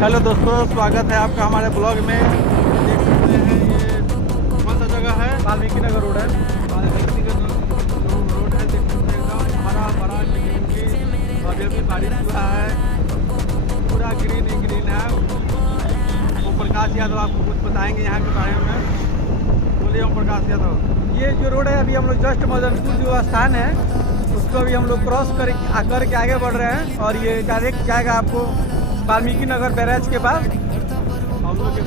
Hello दोस्तों, स्वागत है आपका हमारे ब्लॉग में। देख सकते हैं ये कौन सा जगह है? वाल्मीकि नगर रोड है। वाल्मीकि नगर रोड है। देख सकते हैं एकदम हरा भरा ग्रीन। अभी अभी बारिश हुआ है, पूरा ग्रीन ही ग्रीन है। ओम प्रकाश यादव आपको कुछ बताएंगे यहाँ के बारे में। बोलिए ओम प्रकाश यादव। ये जो रोड है, अभी हम लोग जस्ट मदनपुर जो स्थान है उसको अभी हम लोग क्रॉस करके आगे बढ़ रहे हैं और ये डायरेक्ट जाएगा आपको वाल्मीकि नगर बैराज के पास। हम लोग के